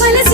Cause when it's